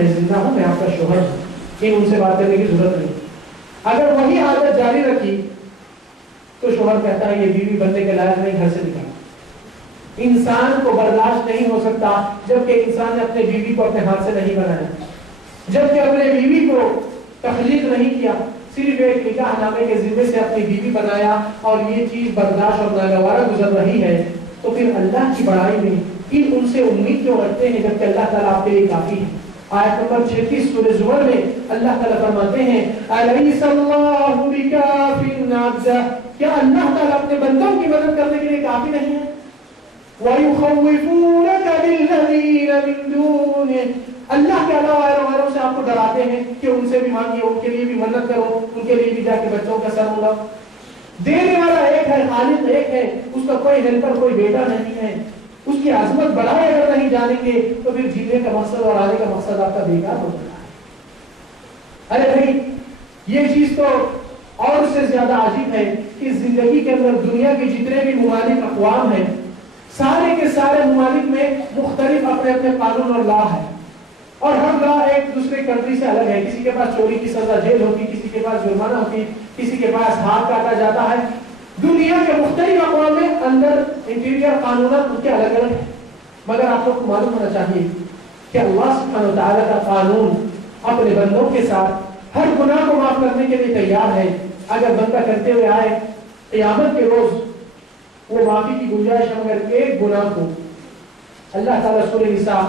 میں زندہ ہوں، میں آپ کا شوہر ہوں، کہ ان سے بات کرنے کی ضرورت نہیں۔ اگر وہی عادت جاری رکھی تو شوہر کہتا ہے یہ بیوی بننے کے لائق نہیں، گھر سے نکال۔ انسان کو برداشت نہیں ہو سکتا جبکہ انسان نے اپنے بیوی کو اپنے ہاتھ سے نہیں بنایا، جبکہ اپنے بیوی کو تخلیق نہیں کیا، صرف ایک نکاح نامے کے ذمے سے اپنی بیوی بنایا، اور یہ چیز برداشت اور ناگوارا گزر رہی ہے، تو پھر اللہ کی بڑائی میں ان سے امید کیوں رکھتے ہیں جبکہ اللہ تعالیٰ آپ کے لیے کافی ہے۔ آیت نمبر 36 سورہ زمر میں اللہ تعالیٰ فرماتے ہیں الیس اللہ بکاف عبدہ، کیا اللہ تعالیٰ اپنے بندوں کی مدد کرنے کے لیے کافی نہیں ہے؟ وَيُخَوِّفُونَكَ بِالَّذِينَ مِن دُونِهِ، اللہ کے علاوہ غیروں سے آپ کو ڈراتے ہیں کہ ان سے بھی مانگیے، ان کے لیے بھی منت کرو، ان کے لیے بھی جا کے بچوں کا سر ہوگا۔ دینے والا ایک ہے، خالق ایک ہے، اس کا کوئی ہیلپر کوئی بیٹا نہیں ہے، اس کی عظمت بڑھائے اگر نہیں جانیں گے تو پھر جینے کا مقصد اور آنے کا مقصد آپ کا بیکار ہو جاتا ہے۔ ارے بھائی یہ چیز تو اور سے زیادہ عجیب ہے کہ زندگی کے اندر دنیا کے جتنے بھی ممالک اقوام ہیں، سارے کے سارے ممالک میں مختلف اپنے اپنے قانون اور لا ہے، اور ہر لا ایک دوسرے کنٹری سے الگ ہے۔ کسی کے پاس چوری کی سزا جیل ہوتی، کسی کے پاس جرمانہ ہوتی، کسی کے پاس ہاتھ کاٹا جاتا ہے۔ دنیا کے مختلف اقوام میں اندر انٹیریئر قانونات ان کے الگ الگ ہیں، مگر آپ لوگ کو معلوم ہونا چاہیے کہ اللہ سبحانہ و تعالیٰ کا قانون اپنے بندوں کے ساتھ ہر گناہ کو معاف کرنے کے لیے تیار ہے۔ اگر بندہ کرتے ہوئے آئے قیامت کے روز وہ معافی کی گنجائش، مگر ایک گناہ کو اللہ تعالیٰ سورہ نساء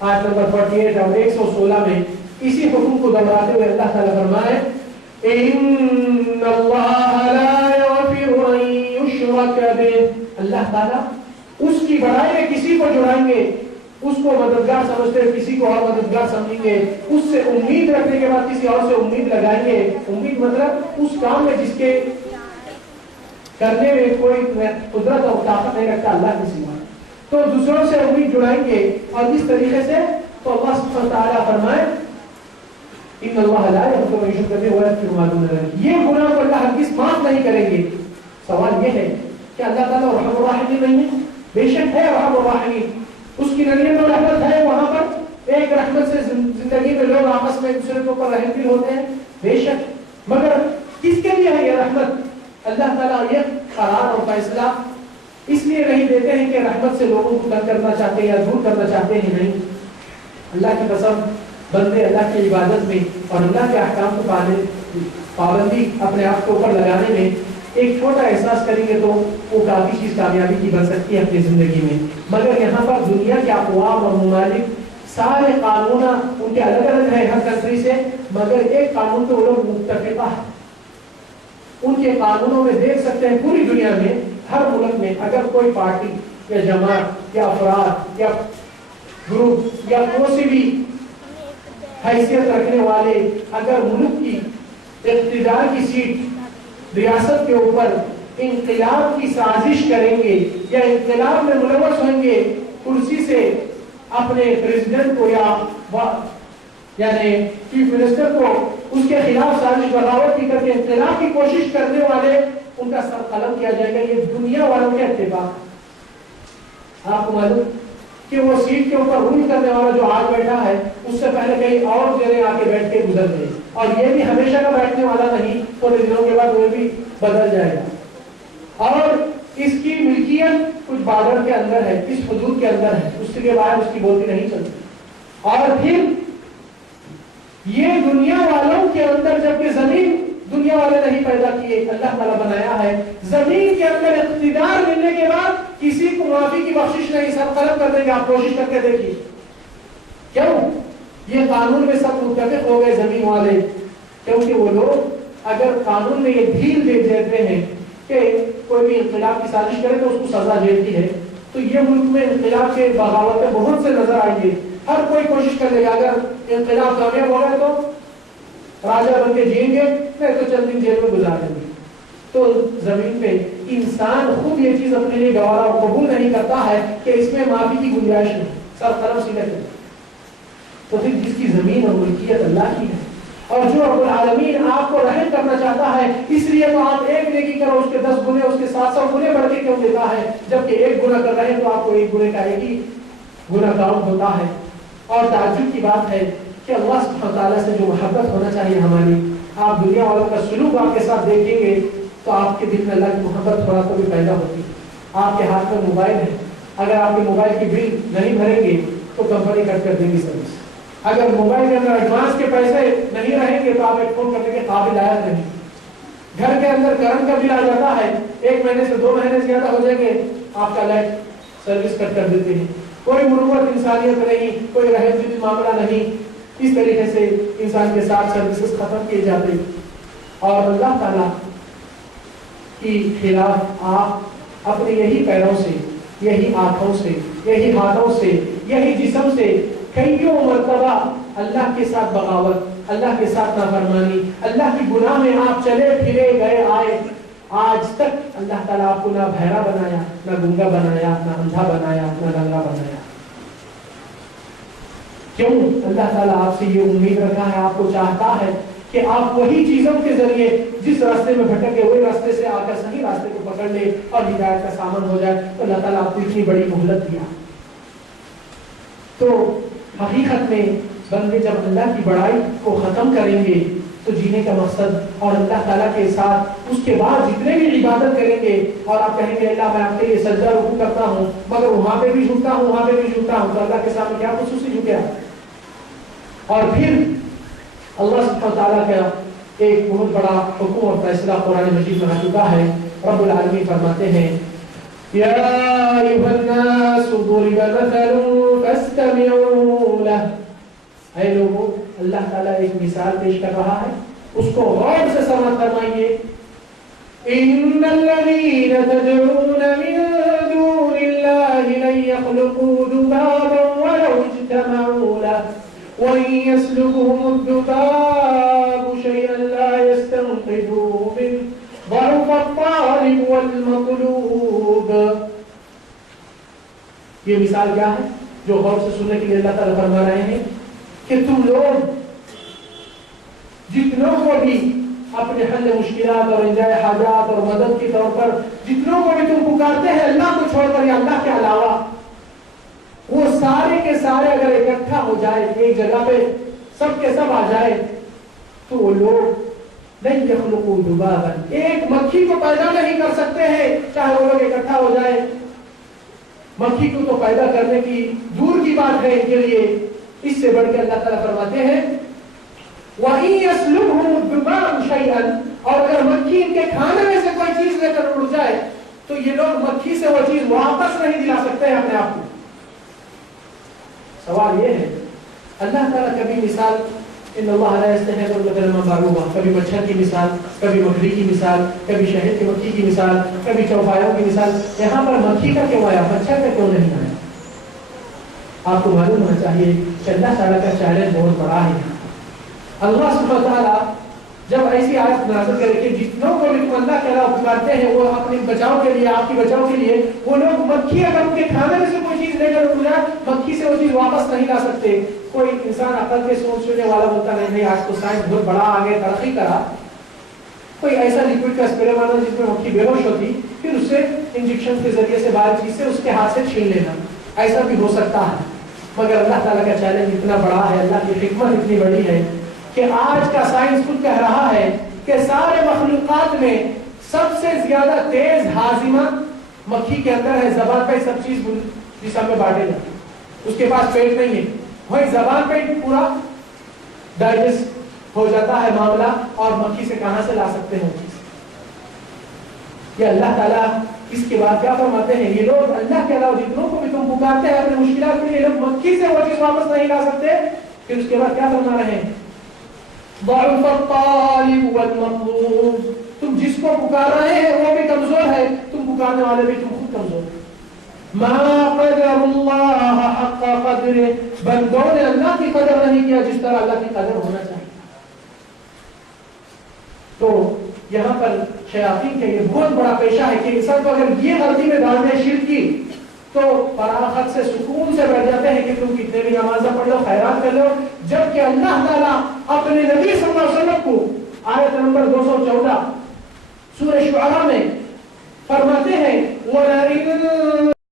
آیت نمبر 48 اور 116 میں اسی حکم کو دہراتے ہوئے اللہ تعالیٰ فرمائے ان اللہ لا یغفر ان یشرک بہ، اللہ تعالیٰ اس کی بڑائی میں کسی کو جڑائیں گے، اس کو مددگار سمجھتے ہیں کسی کو اور مددگار سمجھیں گے، اس سے امید رکھنے کے بعد کسی اور سے امید لگائیں گے، امید مطلب اس کام میں جس کے کرنے میں کوئی قدرت اور طاقت نہیں رکھتا اللہ کے سوا، تو دوسروں سے امید جڑائیں گے، اور اس طریقے سے تو اللہ سبحانہ وتعالیٰ فرمائے ان اللہ لا یغفر ان یشرک بہ ویغفر ما دون ذلک، یہ گناہ کو اللہ ہرگز معاف نہیں کریں گے۔ سوال یہ ہے کہ اللہ تعالیٰ رحم الراحمین نہیں ہے؟ بے شک ہے رحم الراحمین، اس کی نظر میں رحمت ہے، وہاں پر ایک رحمت سے زندگی میں لوگ آپس میں ایک دوسرے کے اوپر رحم دل ہوتے ہیں، بے شک، مگر کس کے لیے ہے یہ رحمت؟ اللہ تعالیٰ یہ قرار اور فیصلہ اس لیے نہیں دیتے ہیں کہ رحمت سے لوگوں کو تنگ کرنا چاہتے ہیں یا دور کرنا چاہتے ہیں، نہیں۔ اللہ کی قسم بندے اللہ کی عبادت میں اور اللہ کے احکام کو پابندی اپنے آپ کے اوپر لگانے میں ایک چھوٹا احساس کریں گے تو وہ کافی چیز کامیابی کی بن سکتی ہے اپنی زندگی میں۔ مگر یہاں پر دنیا کے اقوام اور ممالک سارے قانون ان کے الگ الگ ہیں ہر کنٹری سے، مگر ایک قانون تو وہ لوگ متفقہ ہیں۔ ان کے قانونوں میں دیکھ سکتے ہیں پوری دنیا میں ہر ملک میں اگر کوئی پارٹی یا جماعت یا افراد یا گروپ یا کوئی بھی حیثیت رکھنے والے اگر ملک کی اقتدار کی سیٹ ریاست کے اوپر انقلاب کی سازش کریں گے یا انقلاب میں ملوث ہوں گے، کرسی سے اپنے پریزیڈنٹ کو یعنی چیف منسٹر کو اس کے خلاف سازش بغاوت کی کر کے انقلاب کی کوشش کرنے والے ان کا سر قلم کیا جائے گا۔ یہ دنیا والوں کے اتفاق۔ آپ کو معلوم کہ وہ سیٹ کے اوپر رول کرنے والا جو آج بیٹھا ہے اس سے پہلے کئی اور جگہ آ کے بیٹھ کے گزر گئے، اور یہ بھی ہمیشہ کا بیٹھنے والا نہیں، تھوڑے دنوں کے بعد وہ بھی بدل جائے گا، اور اس کی ملکیت کچھ بارڈر کے اندر ہے، اس حدود کے اندر ہے، اس کے باہر اس کی بولتی نہیں چلتی۔ اور پھر یہ دنیا والوں کے اندر، جبکہ زمین دنیا والے نہیں پیدا کیے، اللہ تعالیٰ بنایا ہے، زمین کے اندر اقتدار ملنے کے بعد کسی کو معافی کی بخشش نہیں، سر قلم کر دیں گے۔ آپ کوشش کر کے دیکھیے کیوں یہ قانون میں سب متفق ہو گئے زمین والے، کیونکہ وہ لوگ اگر قانون میں یہ ڈھیل دے دیتے ہیں کہ کوئی بھی انقلاب کی سازش کرے تو اس کو سزا جیل کی ہے، تو یہ ملک میں انقلاب کے بغاوتیں بہت سے نظر آئیں گے۔ ہر کوئی کوشش کر لے گا، اگر انقلاب کامیاب ہو گئے تو راجہ بن کے جئیں گے، نہیں تو چند دن جیل میں گزار دیں گے۔ تو زمین پہ انسان خود یہ چیز اپنے لیے گوارا اور قبول نہیں کرتا ہے کہ اس میں معافی کی گنجائش نہیں، سر قلم سیدھے کرے۔ تو پھر جس کی زمین اور ملکیت اللہ کی ہے، اور جو رب العالمین آپ کو رحم کرنا چاہتا ہے، اس لیے تو آپ ایک نیکی کرو اس کے 10 گنے، اس کے 700 گنے بڑھ کے کیوں دیتا ہے؟ جبکہ ایک گناہ کر رہے ہیں تو آپ کو ایک گنے کا ایک ہی گناہ کاؤنٹ ہوتا ہے۔ اور تعجب کی بات ہے کہ اللہ سبحانہ تعالیٰ سے جو محبت ہونا چاہیے ہماری، آپ دنیا والوں کا سلوک آپ کے ساتھ دیکھیں گے تو آپ کے دل میں اللہ کی محبت تھوڑا تو بھی پیدا ہوتی ہے۔ آپ کے ہاتھ میں موبائل ہے، اگر آپ کے موبائل کی بل نہیں بھریں گے تو کمپنی کٹ کر دے گی سروس۔ اگر موبائل کے اندر ایڈوانس کے پیسے نہیں رہیں گے تو آپ ایک فون کرنے کے قابل آیا نہیں۔ گھر کے اندر کرنٹ کا بل آ جاتا ہے، 1 مہینے سے 2 مہینے زیادہ ہو جائیں گے آپ کا لائٹ سروس کٹ کر دیتے ہیں۔ کوئی مروت انسانیت نہیں، کوئی رحم دل معاملہ نہیں، اس طریقے سے انسان کے ساتھ سروسز ختم کیے جاتے ہیں۔ اور اللہ تعالیٰ کی خلاف آپ اپنے یہی پیروں سے، یہی آنکھوں سے، یہی ہاتھوں سے، یہی جسم سے کئیوں مرتبہ اللہ کے ساتھ بغاوت، اللہ کے ساتھ نافرمانی، اللہ کی گناہ میں آپ چلے پھرے گئے آئے۔ آج تک اللہ تعالیٰ آپ کو نہ بہرا بنایا، نہ گنگا بنایا، نہ اندھا بنایا، نہ لنگڑا بنایا۔ کیوں؟ اللہ تعالیٰ آپ سے یہ امید رکھا ہے، آپ کو چاہتا ہے کہ آپ وہی چیزوں کے ذریعے جس راستے میں بھٹکے ہوئے راستے سے آ کر صحیح راستے کو پکڑ لے اور ہدایت کا سامان ہو جائے۔ تو اللہ تعالیٰ آپ کو اتنی بڑی مہلت دیا۔ تو حقیقت میں بندے جب اللہ کی بڑائی کو ختم کریں گے تو جینے کا مقصد اور اللہ تعالیٰ کے ساتھ اس کے بعد جتنے بھی عبادت کریں گے اور آپ کہیں گے اللہ میں آپ کے لیے سجدہ رکوع کرتا ہوں مگر وہاں پہ بھی جھکتا ہوں، وہاں پہ بھی جھکتا ہوں، تو اللہ کے سامنے کیا خصوصی جھکیا؟ اور پھر اللہ سبحانہ تعالیٰ کا ایک بہت بڑا حکم اور فیصلہ قرآن مجید میں آ چکا ہے۔ رب العالمین فرماتے ہیں یا ایھا الناس ضرب مثل فاستمعوا لہ، اے لوگوں اللہ تعالیٰ ایک مثال پیش کر رہا ہے، اس کو غور سے سماعت فرمائیے۔ ان الذین تدعون من دون اللہ لن یخلقوا ذبابا ولو اجتمعوا لہ وَإِن يَسْلُبْهُمُ الذُّبَابُ شَيْئًا لَّا يَسْتَنقِذُوهُ مِنْهُ ضَعُفَ الطَّالِبُ وَالْمَطْلُوبُ۔ یہ مثال کیا ہے جو غور سے سننے کے لیے اللہ تعالیٰ فرما رہے ہیں کہ تم لوگ جتنوں کو بھی اپنے حل مشکلات اور انجائے حاجات اور مدد کے طور پر جتنوں کو بھی تم پکارتے ہیں اللہ کو چھوڑ کر یا اللہ کے علاوہ، وہ سارے کے سارے اگر اکٹھا ہو جائے ایک جگہ پہ سب کے سب آ جائے تو وہ لوگ نہیں یخلقوا ذبابا، ایک مکھی کو پیدا نہیں کر سکتے ہیں چاہے وہ لوگ اکٹھا ہو جائے۔ مکھی کو تو پیدا کرنے کی دور کی بات ہے ان کے لیے، اس سے بڑھ کے اللہ تعالیٰ فرماتے ہیں وَإِن يَسْلُبْهُمُ الذُّبَابُ شَيْئًا، اور اگر مکھی ان کے کھانے میں سے کوئی چیز لے کر اڑ جائے تو یہ لوگ مکھی سے وہ چیز واپس نہیں دلا سکتے ہیں اپنے آپ کو۔ سوال یہ ہے اللہ تعالیٰ کبھی مثال ان اللہ لا یستحیی ان یضرب مثلا ما، کبھی مچھر کی مثال، کبھی مکڑی کی مثال، کبھی شہد کی مکھی کی مثال، کبھی چوپایوں کی مثال، یہاں پر مکھی کا کیوں آیا، مچھر کا کیوں نہیں آیا؟ آپ کو معلوم ہونا چاہیے کہ اللہ تعالیٰ کا چیلنج بہت بڑا ہے۔ اللہ سبحانہ تعالیٰ جب ایسی آیت نازل کرے کہ جتنوں کو بھی تم اللہ کے علاوہ پکارتے ہیں وہ اپنے بچاؤ کے لیے، آپ کی بچاؤ کے لیے، وہ لوگ مکھی اگر ان کے کھانے میں سے کوئی چیز لے کر اڑ جائے مکھی سے وہ چیز واپس نہیں لا سکتے۔ کوئی انسان عقل کے سوچنے والا بولتا نہیں آج تو سائنس بہت بڑا آگے ترقی کرا، کوئی ایسا لکوڈ کا اسپرے مارنا جس میں مکھی بے ہوش ہوتی پھر اسے انجیکشن کے ذریعے سے باہر چیز سے اس کے ہاتھ سے چھین لینا، ایسا بھی ہو سکتا ہے۔ مگر اللہ تعالیٰ کا چیلنج اتنا بڑا ہے، اللہ کی حکمت اتنی بڑی ہے کہ آج کا سائنس خود کہہ رہا ہے کہ سارے مخلوقات میں سب سے زیادہ تیز ہاضمہ مکھی کے اندر ہے، زبان پہ سب چیز جسم میں بانٹے جاتی، اس کے پاس پیٹ نہیں ہے، وہی زبان پہ پورا ڈائجسٹ ہو جاتا ہے معاملہ، اور مکھی سے کہاں سے لا سکتے ہیں چیز؟ یہ اللہ تعالیٰ اس کے بعد کیا فرماتے ہیں، یہ لوگ اللہ کے علاوہ جتنوں کو بھی تم پکارتے ہیں اپنے مشکلات کے لیے، لوگ مکھی سے وہ چیز واپس نہیں لا سکتے۔ پھر اس کے بعد کیا فرما رہے ہیں ضعف الطالب والمطلوب، تم جس کو پکار رہے ہیں وہ بھی کمزور ہے، تم پکارنے والے بھی تم خود کمزور ہیں۔ ما قدر اللہ حق قدرہ، بندوں نے اللہ کی قدر نہیں کیا جس طرح اللہ کی قدر ہونا چاہیے۔ تو یہاں پر شیاطین کا یہ بہت بڑا پیشہ ہے کہ انسان کو اگر یہ غلطی میں ڈال دے شرک کی تو فراغت سے سکون سے بیٹھ جاتے ہیں کہ تم کتنے بھی نمازیں پڑھ لو، خیرات کر لو، جبکہ اللہ تعالیٰ اپنے نبی صلی اللہ علیہ وسلم کو آیت نمبر 214 سورہ شعراء میں فرماتے ہیں وَلَئِن